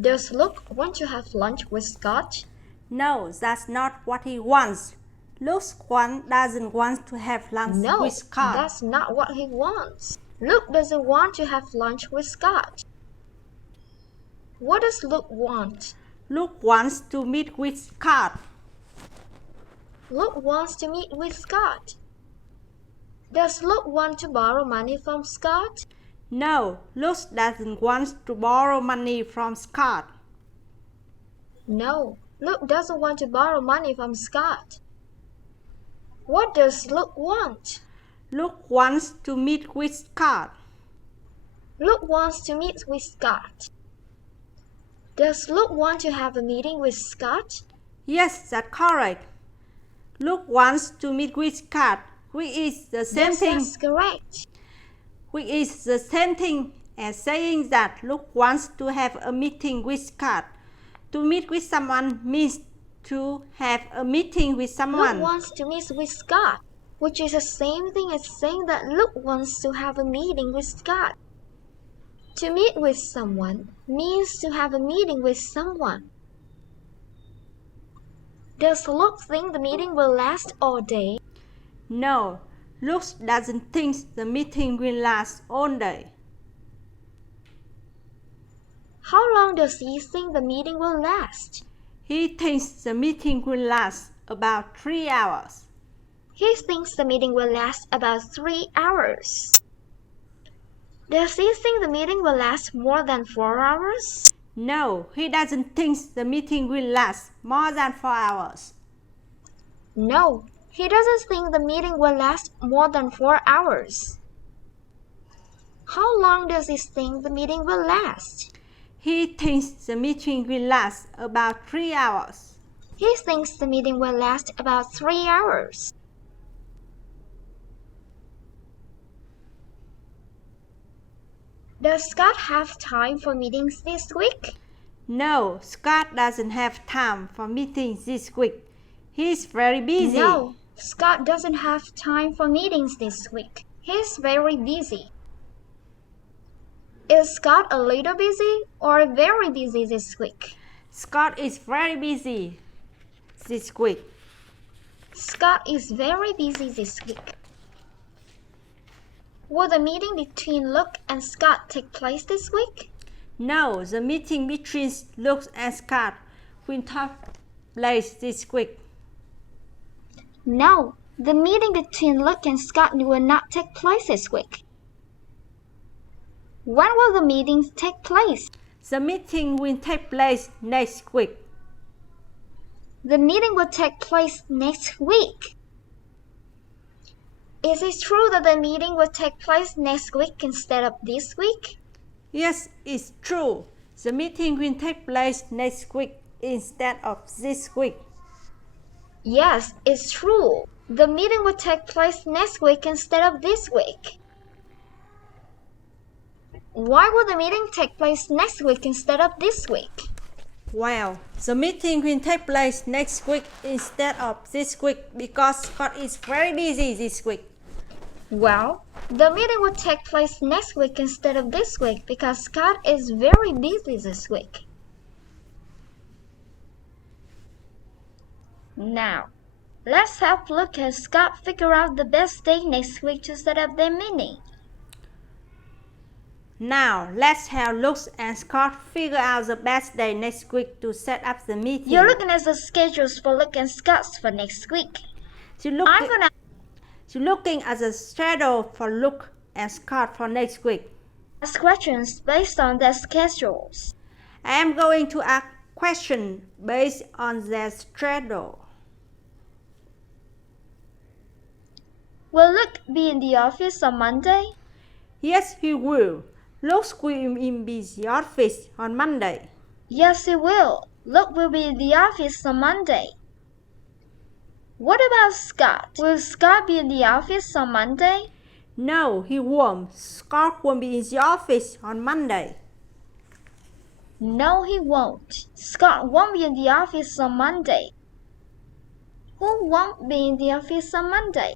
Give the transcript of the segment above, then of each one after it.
Does Luke want to have lunch with Scott? No, that's not what he wants. Luke doesn't want to have lunch No, with Scott. that's not what he wants. Luke doesn't want to have lunch with Scott. What does Luke want? Luke wants to meet with Scott. Luke wants to meet with Scott. Does Luke want to borrow money from Scott? No, Luke doesn't want to borrow money from Scott. No, Luke doesn't want to borrow money from Scott. What does Luke want? Luke wants to meet with Scott. Luke wants to meet with Scott. Does Luke want to have a meeting with Scott? Yes, that's correct. Luke wants to meet with Scott, which is the same Yes, thing. that's correct. Which is the same thing as saying that Luke wants to have a meeting with Scott. To meet with someone means to have a meeting with someone. Luke wants to meet with Scott, which is the same thing as saying that Luke wants to have a meeting with Scott. To meet with someone means to have a meeting with someone. Does Luke think the meeting will last all day? No, Luke doesn't think the meeting will last all day. How long does he think the meeting will last? He thinks the meeting will last about 3 hours. He thinks the meeting will last about 3 hours. Does he think the meeting will last more than 4 hours? No, he doesn't think the meeting will last more than 4 hours. No, he doesn't think the meeting will last more than 4 hours. How long does he think the meeting will last? He thinks the meeting will last about 3 hours. He thinks the meeting will last about 3 hours. Does Scott have time for meetings this week? No, Scott doesn't have time for meetings this week. He's very busy. No, Scott doesn't have time for meetings this week. He's very busy. Is Scott a little busy or very busy this week? Scott is very busy this week. Scott is very busy this week. Will the meeting between Luke and Scott take place this week? No, the meeting between Luke and Scott will take place this week. No, the meeting between Luke and Scott will not take place this week. When will the meeting take place? The meeting will take place next week. The meeting will take place next week. Is it true that the meeting will take place next week instead of this week? Yes, it's true. The meeting will take place next week instead of this week. Yes, it's true. The meeting will take place next week instead of this week. Why will the meeting take place next week instead of this week? Well, the meeting will take place next week instead of this week because Scott is very busy this week. Well, the meeting will take place next week instead of this week because Scott is very busy this week. Now, let's help Luke and Scott figure out the best day next week to set up their meeting. Now, let's help Luke and Scott figure out the best day next week to set up the meeting. You're looking at the schedules for Luke and Scott for next week. You're looking at the schedule for Luke and Scott for next week. Ask questions based on their schedules. I am going to ask questions based on their schedule. Will Luke be in the office on Monday? Yes, he will. Luke will be in the office on Monday. Yes, he will. Luke will be in the office on Monday. What about Scott? Will Scott be in the office on Monday? No, he won't. Scott won't be in the office on Monday. No, he won't. Scott won't be in the office on Monday. Who won't be in the office on Monday?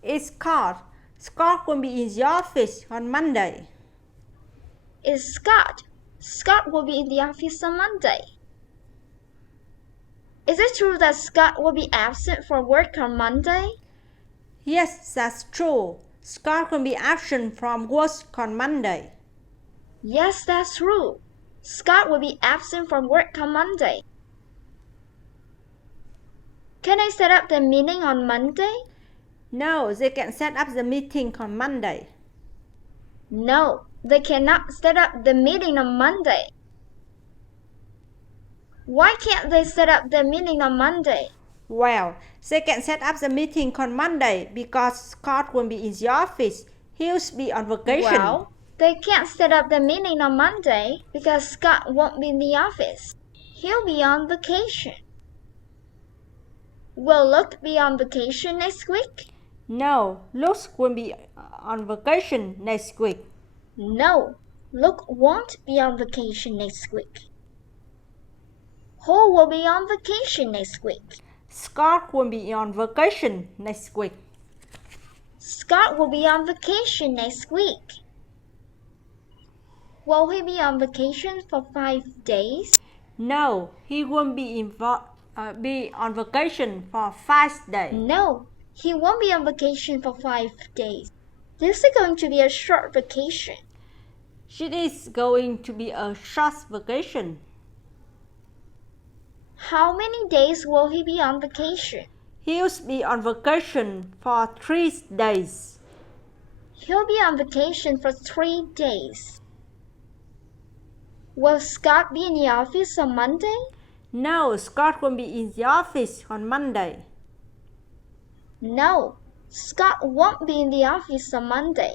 It's Scott. Scott won't be in the office on Monday. It's Scott. Scott will be in the office on Monday. Is it true that Scott will be absent from work on Monday? Yes, that's true. Scott will be absent from work on Monday. Yes, that's true. Scott will be absent from work on Monday. Can I set up the meeting on Monday? No, they can set up the meeting on Monday. No, they cannot set up the meeting on Monday. Why can't they set up the meeting on Monday? Well, they can set up the meeting on Monday because Scott won't be in the office. He'll be on vacation. Well, they can't set up the meeting on Monday because Scott won't be in the office. He'll be on vacation. Will Luke be on vacation next week? No, Luke will be on vacation next week. No, Luke won't be on vacation next week. Who will be on vacation next week? Scott will be on vacation next week. Scott will be on vacation next week. Will he be on vacation for 5 days? No, he won't be on vacation for 5 days. No, he won't be on vacation for 5 days. This is going to be a short vacation. It is going to be a short vacation. How many days will he be on vacation? He'll be on vacation for 3 days. He'll be on vacation for 3 days. Will Scott be in the office on Monday? No, Scott won't be in the office on Monday. No, Scott won't be in the office on Monday.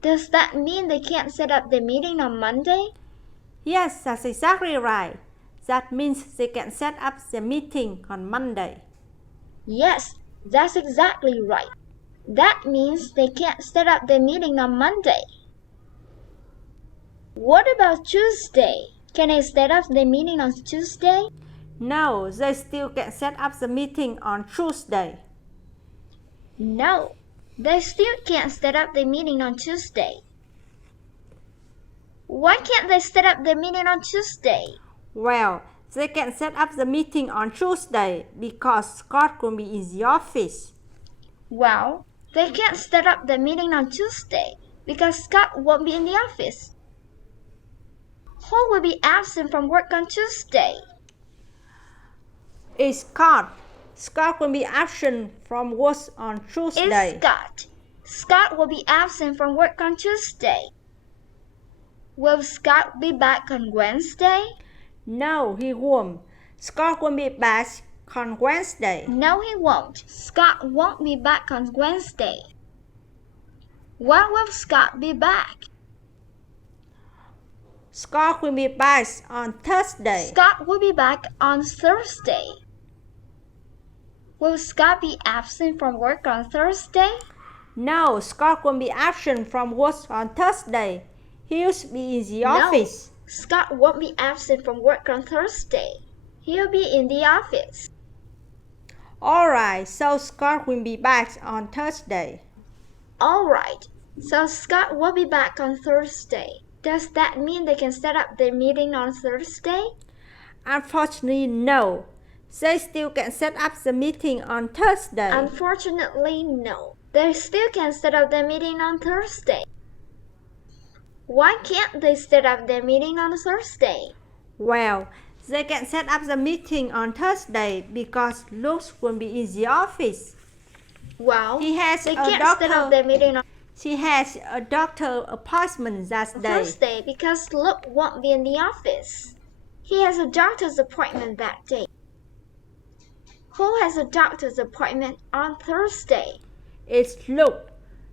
Does that mean they can't set up the meeting on Monday? Yes, that's exactly right. That means they can set up the meeting on Monday. Yes, that's exactly right. That means they can't set up the meeting on Monday. What about Tuesday? Can I set up the meeting on Tuesday? No, they still can set up the meeting on Tuesday. No, they still can't set up the meeting on Tuesday. Why can't they set up the meeting on Tuesday? Well, they can set up the meeting on Tuesday because Scott will be in the office. Well, they can't set up the meeting on Tuesday because Scott won't be in the office. Who will be absent from work on Tuesday? It's Scott. Scott will be absent from work on Tuesday. It's Scott. Scott will be absent from work on Tuesday. Will Scott be back on Wednesday? No, he won't. Scott will be back on Wednesday. No, he won't. Scott won't be back on Wednesday. When will Scott be back? Scott will be back on Thursday. Scott will be back on Thursday. Will Scott be absent from work on Thursday? No, Scott won't be absent from work on Thursday. He'll be in the office. No, Scott won't be absent from work on Thursday. He'll be in the office. Alright, so Scott will be back on Thursday. Alright, so Scott will be back on Thursday. Does that mean they can set up their meeting on Thursday? Unfortunately, no. They still can set up the meeting on Thursday. Unfortunately, no. They still can set up their meeting on Thursday. Why can't they set up their meeting on Thursday? Well, they can set up the meeting on Thursday because Luke will be in the office. Well, He has they a can't doctor. set up their meeting on She has a doctor appointment that day. Thursday because Luke won't be in the office. He has a doctor's appointment that day. Who has a doctor's appointment on Thursday? It's Luke.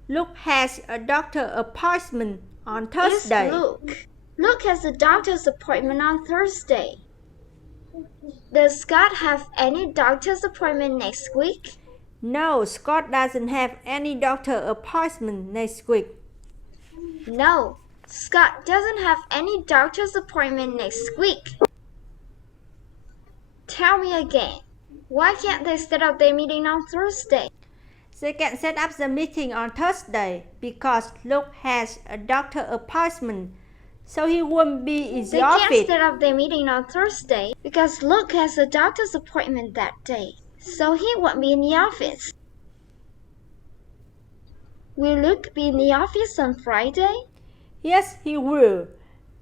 Luke has a doctor appointment on Thursday. It's Luke. Luke has a doctor's appointment on Thursday. Does Scott have any doctor's appointment next week? No, Scott doesn't have any doctor appointment next week. No, Scott doesn't have any doctor's appointment next week. Tell me again, why can't they set up their meeting on Thursday? They can set up the meeting on Thursday because Luke has a doctor appointment so he won't be in the They can't office. set up their meeting on Thursday because Luke has a doctor's appointment that day, so he won't be in the office. Will Luke be in the office on Friday? Yes, he will.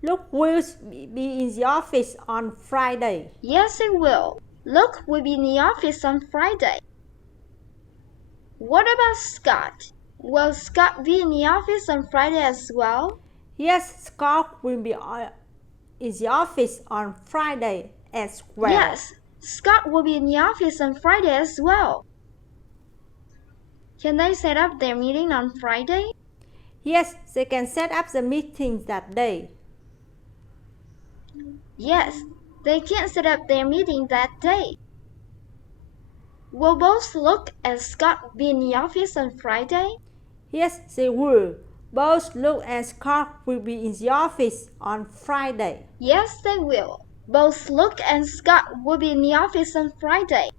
Luke will be in the office on Friday. Yes, he will. Luke will be in the office on Friday. What about Scott? Will Scott be in the office on Friday as well? Yes, Scott will be in the office on Friday as well. Yes, Scott will be in the office on Friday as well. Can they set up their meeting on Friday? Yes, they can set up the meeting that day. Yes, they can set up their meeting that day. Will both Luke and Scott be in the office on Friday? Yes, they will. Both Luke and Scott will be in the office on Friday. Yes, they will. Both Luke and Scott will be in the office on Friday.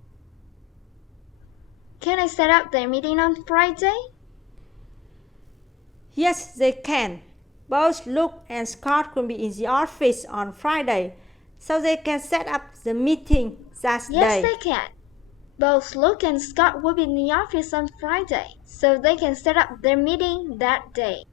Can I set up their meeting on Friday? Yes, they can. Both Luke and Scott will be in the office on Friday, so they can set up the meeting that Yes, day. they can. Both Luke and Scott will be in the office on Friday, so they can set up their meeting that day.